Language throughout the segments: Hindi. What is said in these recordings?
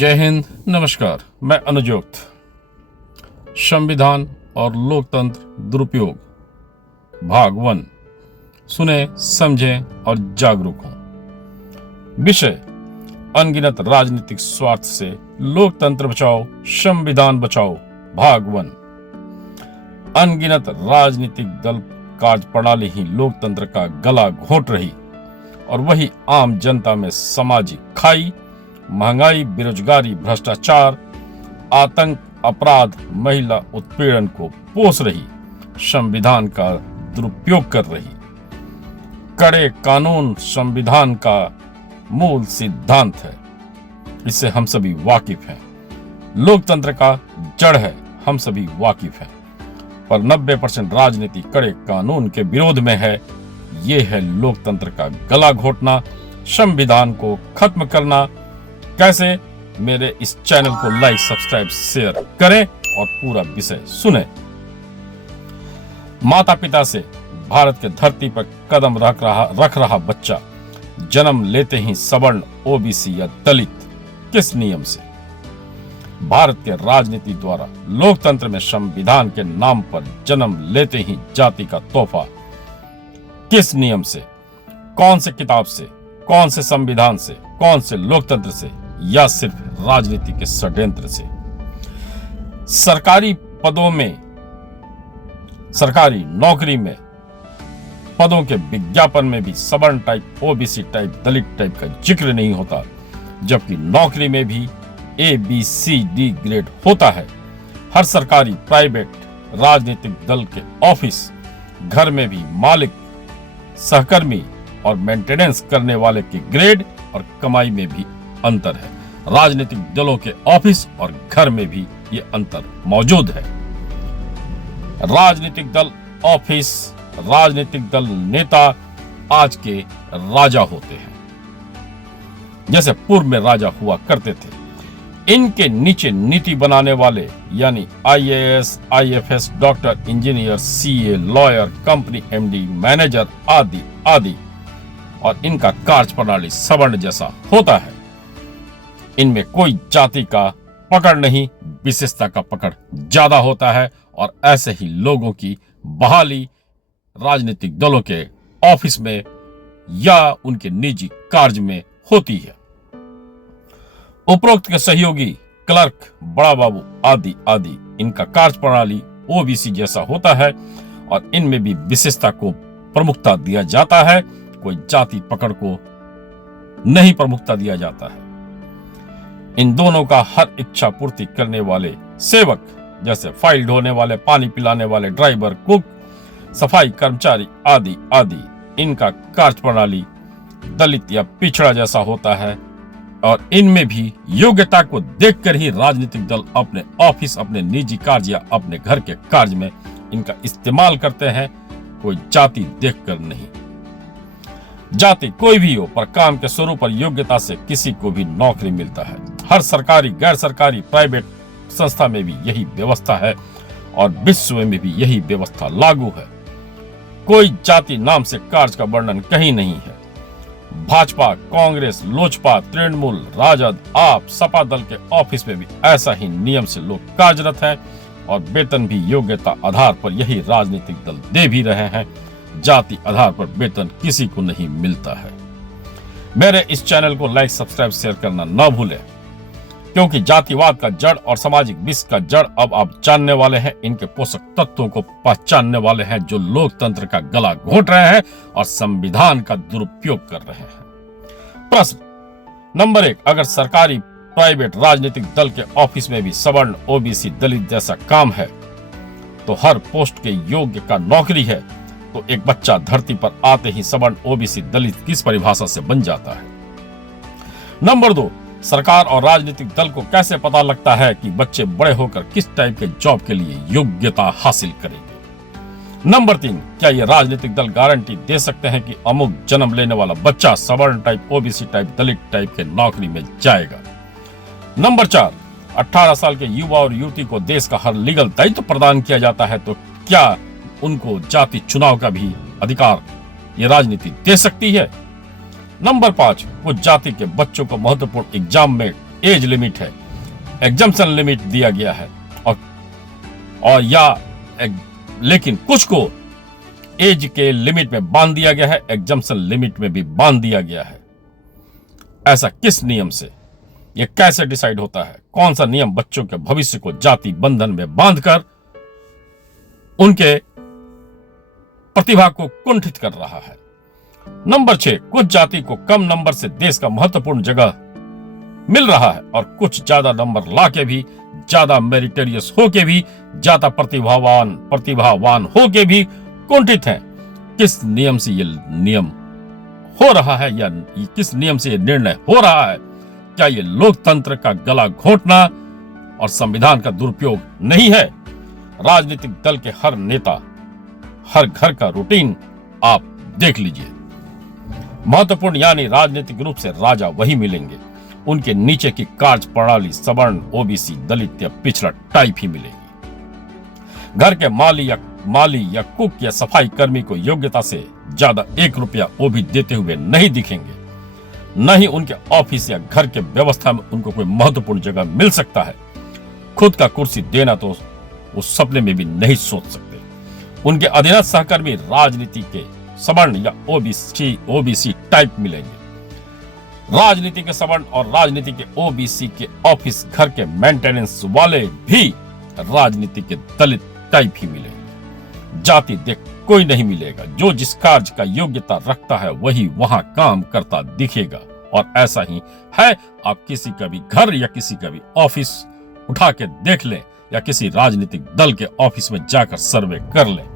जय हिंद, नमस्कार। मैं अनुजोक्त। संविधान और लोकतंत्र दुरुपयोग भाग 1। सुने, समझें और जागरूक हों। विषय: अनगिनत राजनीतिक स्वार्थ से लोकतंत्र बचाओ, संविधान बचाओ भाग 1। अनगिनत राजनीतिक दल कार्यप्रणाली ही लोकतंत्र का गला घोंट रही और वही आम जनता में सामाजिक खाई, महंगाई, बेरोजगारी, भ्रष्टाचार, आतंक, अपराध, महिला उत्पीड़न को पोष रही, संविधान का दुरुपयोग कर रही। कड़े कानून संविधान का मूल सिद्धांत है, इससे हम सभी वाकिफ हैं। लोकतंत्र का जड़ है, हम सभी वाकिफ हैं। पर 90% राजनीति कड़े कानून के विरोध में है। ये है लोकतंत्र का गला घोंटना, संविधान को खत्म करना। कैसे? मेरे इस चैनल को लाइक, सब्सक्राइब, शेयर करें और पूरा विषय सुने। माता पिता से भारत के धरती पर कदम रख रहा बच्चा जन्म लेते ही सवर्ण, ओबीसी या दलित किस नियम से? भारत के राजनीति द्वारा लोकतंत्र में संविधान के नाम पर जन्म लेते ही जाति का तोहफा किस नियम से? कौन से किताब से? कौन से संविधान से? कौन से लोकतंत्र से? या सिर्फ राजनीति के षड्यंत्र से? सरकारी पदों में, सरकारी नौकरी में पदों के विज्ञापन में भी सवर्ण टाइप, ओबीसी टाइप, दलित टाइप का जिक्र नहीं होता, जबकि नौकरी में भी ABCD ग्रेड होता है। हर सरकारी, प्राइवेट, राजनीतिक दल के ऑफिस, घर में भी मालिक, सहकर्मी और मेंटेनेंस करने वाले के ग्रेड और कमाई में भी अंतर है। राजनीतिक दलों के ऑफिस और घर में भी ये अंतर मौजूद है। राजनीतिक दल ऑफिस, राजनीतिक दल नेता आज के राजा होते हैं, जैसे पूर्व में राजा हुआ करते थे। इनके नीचे नीति बनाने वाले यानी IAS, IFS, doctor, engineer, CA, lawyer, company MD, manager आदि आदि, और इनका कार्यप्रणाली सवर्ण जैसा होता है। इनमें कोई जाति का पकड़ नहीं, विशेषता का पकड़ ज्यादा होता है। और ऐसे ही लोगों की बहाली राजनीतिक दलों के ऑफिस में या उनके निजी कार्य में होती है। उपरोक्त के सहयोगी, क्लर्क, बड़ा बाबू आदि आदि, इनका कार्यप्रणाली ओबीसी जैसा होता है और इनमें भी विशेषता को प्रमुखता दिया जाता है। कोई जाति पकड़ को नहीं प्रमुखता दिया जाता है। इन दोनों का हर इच्छा पूर्ति करने वाले सेवक, जैसे फाइल ढोने वाले, पानी पिलाने वाले, ड्राइवर, कुक, सफाई कर्मचारी आदि आदि, इनका कार्यप्रणाली दलित या पिछड़ा जैसा होता है। और इनमें भी योग्यता को देखकर ही राजनीतिक दल अपने ऑफिस, अपने निजी कार्य या अपने घर के कार्य में इनका इस्तेमाल करते हैं, कोई जाति देखकर नहीं। जाति कोई भी हो, पर काम के स्वरूप और योग्यता से किसी को भी नौकरी मिलता है। हर सरकारी, गैर सरकारी, प्राइवेट संस्था में भी यही व्यवस्था है और विश्व में भी यही व्यवस्था लागू है। कोई जाति नाम से कार्य का वर्णन कहीं नहीं है। भाजपा, कांग्रेस, लोजपा, तृणमूल, राजद, आप, सपा दल के ऑफिस में भी ऐसा ही नियम से लोग कार्यरत हैं और वेतन भी योग्यता आधार पर यही राजनीतिक दल दे भी रहे हैं। जाति आधार पर वेतन किसी को नहीं मिलता है। मेरे इस चैनल को लाइक, सब्सक्राइब, शेयर करना न भूलें, क्योंकि जातिवाद का जड़ और सामाजिक विष का जड़ अब आप जानने वाले हैं। इनके पोषक तत्वों को पहचानने वाले हैं जो लोकतंत्र का गला घोंट रहे हैं और संविधान का दुरुपयोग कर रहे हैं। प्रश्न नंबर 1, अगर सरकारी, प्राइवेट, राजनीतिक दल के ऑफिस में भी सवर्ण, ओबीसी, दलित जैसा काम है तो हर पोस्ट के योग्य का नौकरी है, तो एक बच्चा धरती पर आते ही सवर्ण, ओबीसी, दलित किस परिभाषा से बन जाता है? नंबर 2, सरकार और राजनीतिक दल को कैसे पता लगता है कि बच्चे बड़े होकर किस टाइप के जॉब के लिए योग्यता हासिल करेंगे? नंबर 3, क्या ये राजनीतिक दल गारंटी दे सकते हैं कि अमुक जन्म लेने वाला बच्चा सवर्ण टाइप, ओबीसी टाइप, दलित टाइप के नौकरी में जाएगा? नंबर 4, 18 साल के युवा और युवती को देश का हर लीगल दायित्व प्रदान किया जाता है, तो क्या उनको जाति चुनाव का भी अधिकार ये राजनीति दे सकती है? नंबर 5, कुछ जाति के बच्चों को महत्वपूर्ण एग्जाम में एज लिमिट है, एग्जम्पशन लिमिट दिया गया है, और लेकिन कुछ को एज के लिमिट में बांध दिया गया है, एग्जम्पशन लिमिट में भी बांध दिया गया है। ऐसा किस नियम से, यह कैसे डिसाइड होता है? कौन सा नियम बच्चों के भविष्य को जाति बंधन में बांधकर उनके प्रतिभा को कुंठित कर रहा है? नंबर 6, कुछ जाति को कम नंबर से देश का महत्वपूर्ण जगह मिल रहा है और कुछ ज्यादा नंबर लाके भी, ज्यादा मेरिटोरियस होके भी, ज्यादा प्रतिभावान होके भी कुंठित हैं। किस नियम से ये नियम हो रहा है, या किस नियम से ये निर्णय हो रहा है? क्या ये लोकतंत्र का गला घोंटना और संविधान का दुरुपयोग नहीं है? राजनीतिक दल के हर नेता, हर घर का रूटीन आप देख लीजिए। महत्वपूर्ण यानी राजनीतिक रूप से राजा वही मिलेंगे, उनके नीचे की कार्य प्रणाली सवर्ण, ओबीसी, दलित या पिछड़ा टाइप ही मिलेगी। घर के माली या कुक या सफाई कर्मी को योग्यता से ज्यादा 1 रुपया वो भी देते हुए नहीं दिखेंगे। न ही उनके ऑफिस या घर के व्यवस्था में उनको कोई महत्वपूर्ण जगह मिल सकता है। खुद का कुर्सी देना तो वो सपने में भी नहीं सोच सकते। उनके अधीनस्थ सहकर्मी राजनीति के सवर्ण या ओबीसी टाइप मिलेंगे। राजनीति के सवर्ण और राजनीति के ओबीसी के ऑफिस घर के मेंटेनेंस वाले भी राजनीति के दलित टाइप ही मिलेंगे। जाति देख कोई नहीं मिलेगा। जो जिस कार्य का योग्यता रखता है वही वहां काम करता दिखेगा। और ऐसा ही है, आप किसी का भी घर या किसी का भी ऑफिस उठा के देख लें या किसी राजनीतिक दल के ऑफिस में जाकर सर्वे कर लें।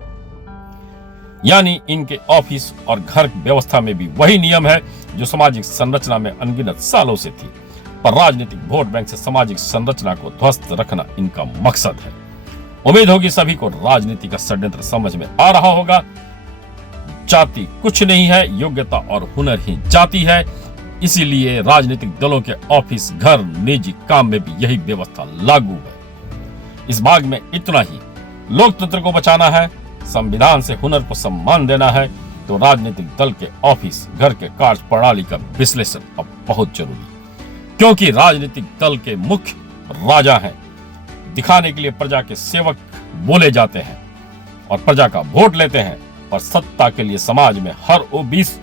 यानी इनके ऑफिस और घर व्यवस्था में भी वही नियम है जो सामाजिक संरचना में अनगिनत सालों से थी, पर राजनीतिक वोट बैंक से सामाजिक संरचना को ध्वस्त रखना इनका मकसद है। उम्मीद होगी सभी को राजनीति का षड्यंत्र समझ में आ रहा होगा। जाति कुछ नहीं है, योग्यता और हुनर ही जाति है। इसीलिए राजनीतिक दलों के ऑफिस, घर, निजी काम में भी यही व्यवस्था लागू है। इस भाग में इतना ही। लोकतंत्र को बचाना है, संविधान से हुनर को सम्मान देना है, तो राजनीतिक दल के ऑफिस, घर के कार्य प्रणाली का विश्लेषण अब बहुत जरूरी, क्योंकि राजनीतिक दल के मुख्य राजा हैं। दिखाने के लिए प्रजा के सेवक बोले जाते हैं और प्रजा का वोट लेते हैं, और सत्ता के लिए समाज में हर वो 20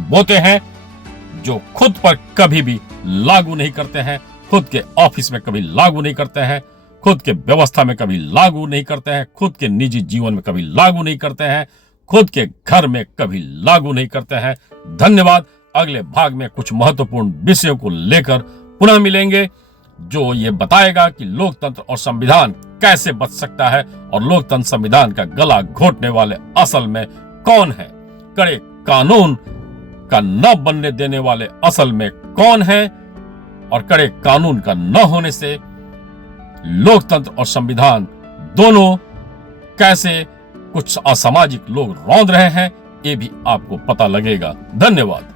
बोते हैं जो खुद पर कभी भी लागू नहीं करते हैं, खुद के ऑफिस में कभी लागू नहीं करते हैं, खुद के व्यवस्था में कभी लागू नहीं करते हैं, खुद के निजी जीवन में कभी लागू नहीं करते हैं, खुद के घर में कभी लागू नहीं करते हैं। धन्यवाद। अगले भाग में कुछ महत्वपूर्ण विषयों को लेकर पुनः मिलेंगे, जो ये बताएगा कि लोकतंत्र और संविधान कैसे बच सकता है और लोकतंत्र संविधान का गला घोटने वाले असल में कौन है, कड़े कानून का न बनने देने वाले असल में कौन है, और कड़े कानून का न होने से लोकतंत्र और संविधान दोनों कैसे कुछ असामाजिक लोग रौंद रहे हैं, ये भी आपको पता लगेगा। धन्यवाद।